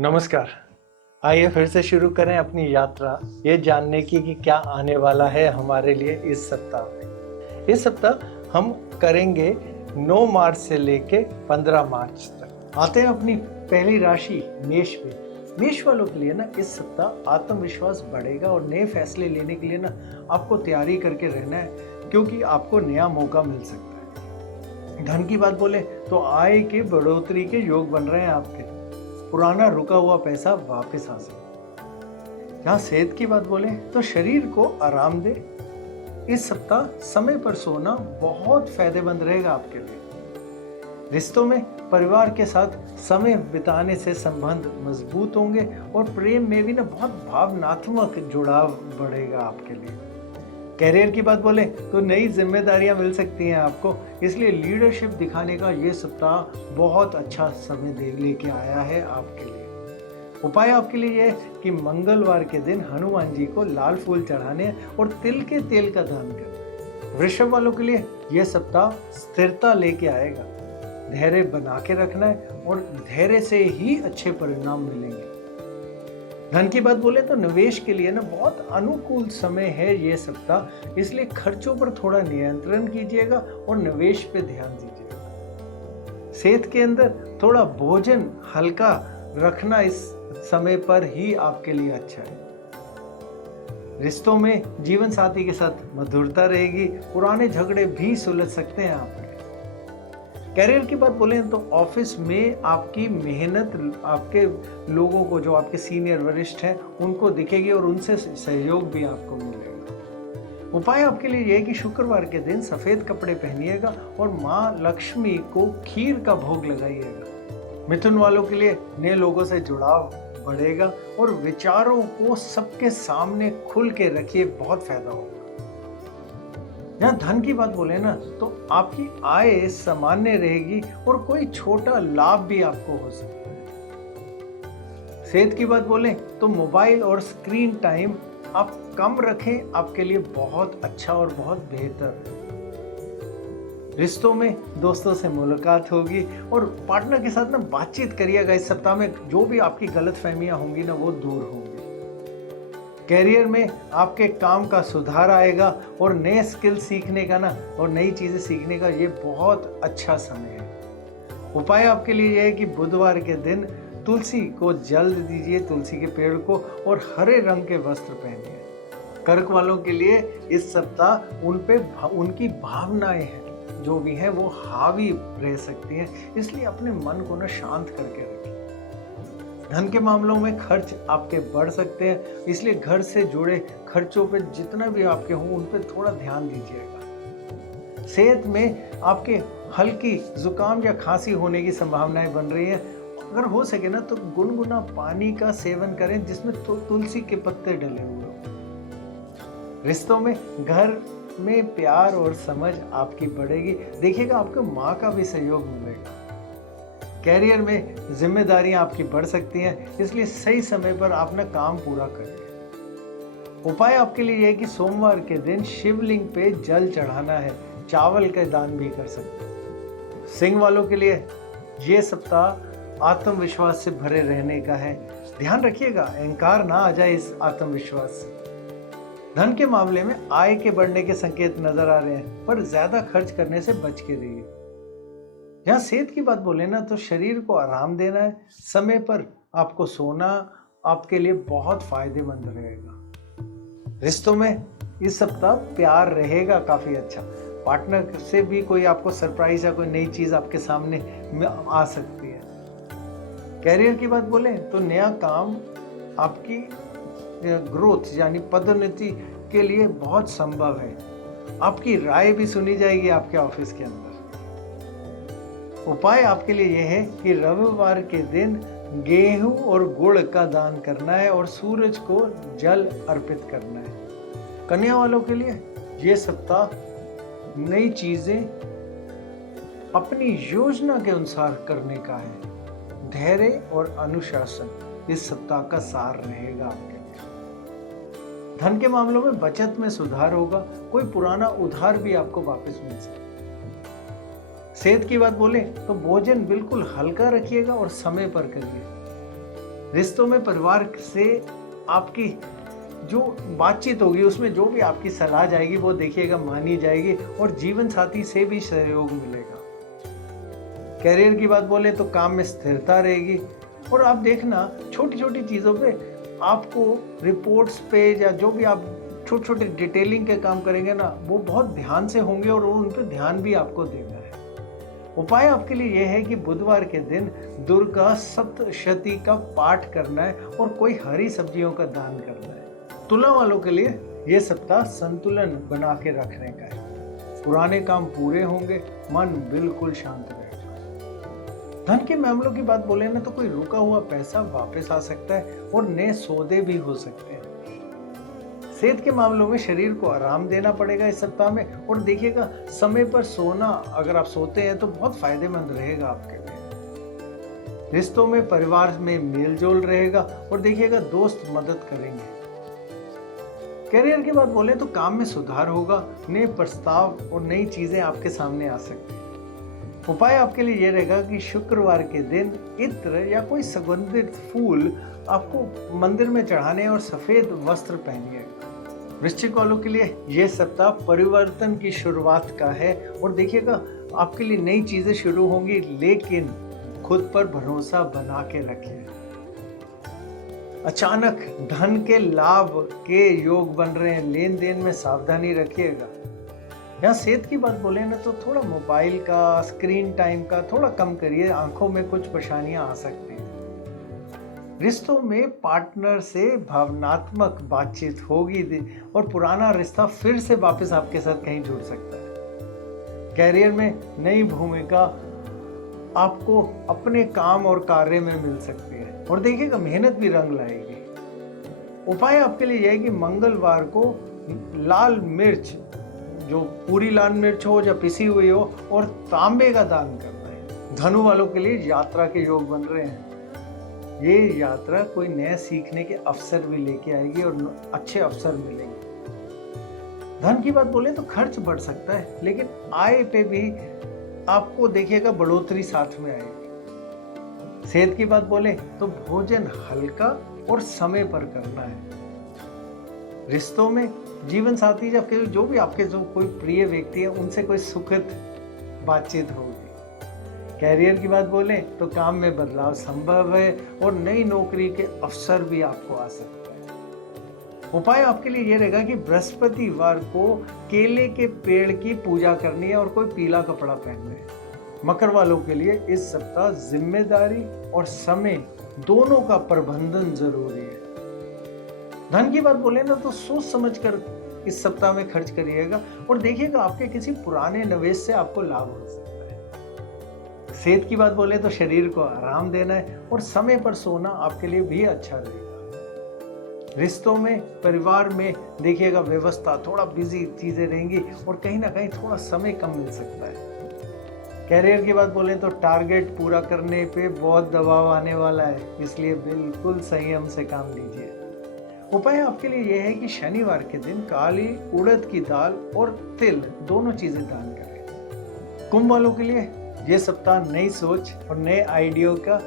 नमस्कार। आइए फिर से शुरू करें अपनी यात्रा ये जानने की कि क्या आने वाला है हमारे लिए इस सप्ताह में। इस सप्ताह हम करेंगे 9 मार्च से लेके 15 मार्च तक। आते हैं अपनी पहली राशि मेष पे। मेष वालों के लिए ना इस सप्ताह आत्मविश्वास बढ़ेगा और नए फैसले लेने के लिए ना आपको तैयारी करके रहना है, क्योंकि आपको नया मौका मिल सकता है। धन की बात बोले तो आय के बढ़ोतरी के योग बन रहे हैं आपके। पुराना रुका हुआ पैसा वापस आ सकता है। जहाँ सेहत की बात बोले तो शरीर को आराम दे। इस सप्ताह समय पर सोना बहुत फायदेमंद रहेगा आपके लिए। रिश्तों में परिवार के साथ समय बिताने से संबंध मजबूत होंगे और प्रेम में भी ना बहुत भावनात्मक जुड़ाव बढ़ेगा आपके लिए। कैरियर की बात बोले तो नई जिम्मेदारियां मिल सकती हैं आपको, इसलिए लीडरशिप दिखाने का ये सप्ताह बहुत अच्छा समय लेके आया है आपके लिए। उपाय आपके लिए यह है कि मंगलवार के दिन हनुमान जी को लाल फूल चढ़ाने और तिल के तेल का दान करें। वृषभ वालों के लिए यह सप्ताह स्थिरता लेके आएगा। धैर्य बना के रखना है और धैर्य से ही अच्छे परिणाम मिलेंगे। धन की बात बोले तो निवेश के लिए ना बहुत अनुकूल समय है ये सप्ताह, इसलिए खर्चों पर थोड़ा नियंत्रण कीजिएगा और निवेश पे ध्यान दीजिएगा। सेहत के अंदर थोड़ा भोजन हल्का रखना इस समय पर ही आपके लिए अच्छा है। रिश्तों में जीवन साथी के साथ मधुरता रहेगी। पुराने झगड़े भी सुलझ सकते हैं आपके। कैरियर की बात बोलें तो ऑफिस में आपकी मेहनत आपके लोगों को, जो आपके सीनियर वरिष्ठ हैं, उनको दिखेगी और उनसे सहयोग भी आपको मिलेगा। उपाय आपके लिए यह है कि शुक्रवार के दिन सफेद कपड़े पहनिएगा और माँ लक्ष्मी को खीर का भोग लगाइएगा। मिथुन वालों के लिए नए लोगों से जुड़ाव बढ़ेगा और विचारों को सबके सामने खुल के रखिए, बहुत फायदा होगा। यहाँ धन की बात बोले ना तो आपकी आय सामान्य रहेगी और कोई छोटा लाभ भी आपको हो सकता है। सेहत की बात बोले तो मोबाइल और स्क्रीन टाइम आप कम रखें, आपके लिए बहुत अच्छा और बहुत बेहतर है। रिश्तों में दोस्तों से मुलाकात होगी और पार्टनर के साथ ना बातचीत करिएगा। इस सप्ताह में जो भी आपकी गलतफहमियां होंगी ना वो दूर होंगी। कैरियर में आपके काम का सुधार आएगा और नए स्किल सीखने का ना और नई चीज़ें सीखने का ये बहुत अच्छा समय है। उपाय आपके लिए यह है कि बुधवार के दिन तुलसी को जल दीजिए, तुलसी के पेड़ को, और हरे रंग के वस्त्र पहनिए। कर्क वालों के लिए इस सप्ताह उन पे उनकी भावनाएं हैं जो भी हैं वो हावी रह सकती हैं, इसलिए अपने मन को ना शांत करके रखें। धन के मामलों में खर्च आपके बढ़ सकते हैं, इसलिए घर से जुड़े खर्चों पे जितना भी आपके हों उन पे थोड़ा ध्यान दीजिएगा। सेहत में आपके हल्की जुकाम या खांसी होने की संभावनाएं बन रही हैं। अगर हो सके ना तो गुनगुना पानी का सेवन करें जिसमें तुलसी के पत्ते डले हुए हों। रिश्तों में घर में प्यार और समझ आपकी बढ़ेगी। देखिएगा आपको माँ का भी सहयोग मिलेगा। कैरियर में जिम्मेदारियां आपकी बढ़ सकती हैं, इसलिए सही समय पर अपना काम पूरा करें। उपाय आपके लिए यह है कि सोमवार के दिन शिवलिंग पे जल चढ़ाना है। चावल का दान भी कर सकते हैं। सिंह वालों के लिए ये सप्ताह आत्मविश्वास से भरे रहने का है। ध्यान रखिएगा अहंकार ना आ जाए इस आत्मविश्वास से। धन के मामले में आय के बढ़ने के संकेत नजर आ रहे हैं, पर ज्यादा खर्च करने से बच के रहिए। जहाँ सेहत की बात बोले ना तो शरीर को आराम देना है। समय पर आपको सोना आपके लिए बहुत फायदेमंद रहेगा। रिश्तों में इस सप्ताह प्यार रहेगा काफी अच्छा। पार्टनर से भी कोई आपको सरप्राइज या कोई नई चीज आपके सामने आ सकती है। कैरियर की बात बोले तो नया काम आपकी ग्रोथ यानी पदोन्नति के लिए बहुत संभव है। आपकी राय भी सुनी जाएगी आपके ऑफिस के अंदर। उपाय आपके लिए यह है कि रविवार के दिन गेहूं और गुड़ का दान करना है और सूरज को जल अर्पित करना है। कन्या वालों के लिए यह सप्ताह नई चीजें अपनी योजना के अनुसार करने का है। धैर्य और अनुशासन इस सप्ताह का सार रहेगा आपके लिए। धन के मामलों में बचत में सुधार होगा। कोई पुराना उधार भी आपको वापस मिल सकता है। सेहत की बात बोले तो भोजन बिल्कुल हल्का रखिएगा और समय पर करिए। रिश्तों में परिवार से आपकी जो बातचीत होगी उसमें जो भी आपकी सलाह जाएगी वो देखिएगा मानी जाएगी और जीवन साथी से भी सहयोग मिलेगा। कैरियर की बात बोले तो काम में स्थिरता रहेगी और आप देखना छोटी छोटी चीज़ों पे आपको रिपोर्ट्स पे या जो भी आप छोटे छोटे डिटेलिंग के काम करेंगे ना वो बहुत ध्यान से होंगे और उन पर ध्यान भी आपको देना है। उपाय आपके लिए यह है कि बुधवार के दिन दुर्गा सप्तशती का पाठ करना है और कोई हरी सब्जियों का दान करना है। तुला वालों के लिए यह सप्ताह संतुलन बना के रखने का है। पुराने काम पूरे होंगे, मन बिल्कुल शांत रहेगा। धन के मामलों की बात बोले ना तो कोई रुका हुआ पैसा वापस आ सकता है और नए सौदे भी हो सकते हैं। सेहत के मामलों में शरीर को आराम देना पड़ेगा इस सप्ताह में और देखिएगा समय पर सोना, अगर आप सोते हैं तो बहुत फायदेमंद रहेगा आपके लिए। रिश्तों में परिवार में मेल जोल रहेगा और देखिएगा दोस्त मदद करेंगे। कैरियर की बात बोले तो काम में सुधार होगा, नए प्रस्ताव और नई चीजें आपके सामने आ सकती हैं। उपाय आपके लिए यह रहेगा कि शुक्रवार के दिन इत्र या कोई सुगंधित फूल आपको मंदिर में चढ़ाने और सफेद वस्त्र पहनिएगा। वृश्चिक वालों के लिए यह सप्ताह परिवर्तन की शुरुआत का है और देखिएगा आपके लिए नई चीजें शुरू होंगी, लेकिन खुद पर भरोसा बना के रखिए। अचानक धन के लाभ के योग बन रहे हैं, लेन देन में सावधानी रखिएगा। यहाँ सेहत की बात बोले ना तो थोड़ा मोबाइल का, स्क्रीन टाइम का थोड़ा कम करिए, आंखों में कुछ परेशानियां आ सकती हैं। रिश्तों में पार्टनर से भावनात्मक बातचीत होगी और पुराना रिश्ता फिर से वापस आपके साथ कहीं जुड़ सकता है। कैरियर में नई भूमिका आपको अपने काम और कार्य में मिल सकती है और देखिएगा मेहनत भी रंग लाएगी। उपाय आपके लिए यह है कि मंगलवार को लाल मिर्च, जो पूरी लाल मिर्च हो या पिसी हुई हो, और तांबे का दान करना है। धनु वालों के लिए यात्रा के योग बन रहे हैं। ये यात्रा कोई नया सीखने के अवसर भी लेके आएगी और अच्छे अवसर मिलेंगे। धन की बात बोले तो खर्च बढ़ सकता है, लेकिन आय पे भी आपको देखिएगा बढ़ोतरी साथ में आएगी। सेहत की बात बोले तो भोजन हल्का और समय पर करना है। रिश्तों में जीवन साथी या फिर जो भी आपके जो कोई प्रिय व्यक्ति है उनसे कोई सुखद बातचीत होगी। कैरियर की बात बोले तो काम में बदलाव संभव है और नई नौकरी के अवसर भी आपको आ सकते हैं। उपाय आपके लिए यह रहेगा कि बृहस्पतिवार को केले के पेड़ की पूजा करनी है और कोई पीला कपड़ा पहनना है। मकर वालों के लिए इस सप्ताह जिम्मेदारी और समय दोनों का प्रबंधन जरूरी है। धन की बात बोले ना तो सोच समझ कर इस सप्ताह में खर्च करिएगा और देखिएगा आपके किसी पुराने निवेश से आपको लाभ हो सकता है। सेहत की बात बोले तो शरीर को आराम देना है और समय पर सोना आपके लिए भी अच्छा रहेगा। रिश्तों में, परिवार में देखिएगा व्यवस्था, थोड़ा बिजी चीजें रहेंगी और कहीं ना कहीं थोड़ा समय कम मिल सकता है। कैरियर की बात बोले तो टारगेट पूरा करने पे बहुत दबाव आने वाला है, इसलिए बिल्कुल संयम से काम लीजिए। उपाय आपके लिए यह है कि शनिवार के दिन काली उड़द की दाल और तिल दोनों चीजें दान करें। कुंभ वालों के लिए यह सप्ताह नई सोच और नए आइडिया का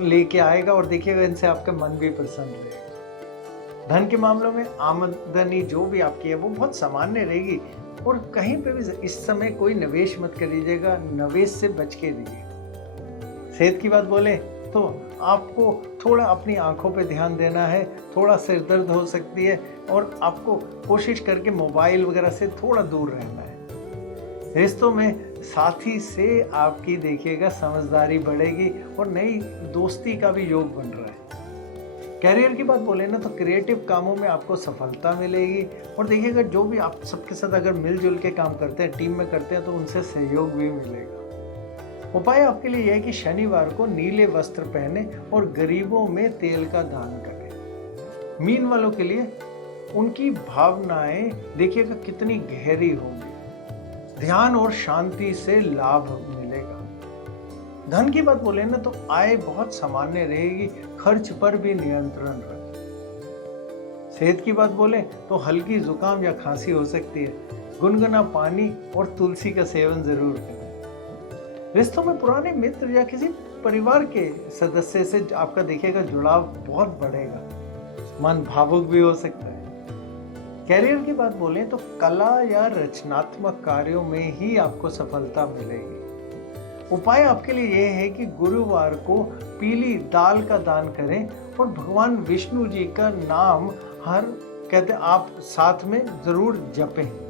लेके आएगा और देखिएगा इनसे आपका मन भी प्रसन्न रहेगा। धन के मामलों में आमदनी जो भी आपकी है वो बहुत सामान्य रहेगी और कहीं पे भी इस समय कोई निवेश मत करिएगा, निवेश से बच के रहिए। सेहत की बात बोले तो आपको थोड़ा अपनी आंखों पे ध्यान देना है, थोड़ा सिर दर्द हो सकती है और आपको कोशिश करके मोबाइल वगैरह से थोड़ा दूर रहना है। रिश्तों में साथी से आपकी देखिएगा समझदारी बढ़ेगी और नई दोस्ती का भी योग बन रहा है। कैरियर की बात बोले ना तो क्रिएटिव कामों में आपको सफलता मिलेगी और देखिएगा जो भी आप सबके साथ अगर मिलजुल के काम करते हैं, टीम में करते हैं, तो उनसे सहयोग भी मिलेगा। उपाय आपके लिए यह है कि शनिवार को नीले वस्त्र पहने और गरीबों में तेल का दान करें। मीन वालों के लिए उनकी भावनाएं देखिएगा कितनी गहरी होंगी, ध्यान और शांति से लाभ मिलेगा। धन की बात बोले ना तो आय बहुत सामान्य रहेगी, खर्च पर भी नियंत्रण रखें। सेहत की बात बोले तो हल्की जुकाम या खांसी हो सकती है, गुनगुना पानी और तुलसी का सेवन जरूर करें। रिश्तों में पुराने मित्र या किसी परिवार के सदस्य से आपका देखिएगा जुड़ाव बहुत बढ़ेगा, मन भावुक भी हो सकता है। कैरियर की बात बोलें तो कला या रचनात्मक कार्यों में ही आपको सफलता मिलेगी। उपाय आपके लिए ये है कि गुरुवार को पीली दाल का दान करें और भगवान विष्णु जी का नाम हर कहते आप साथ में जरूर जपें।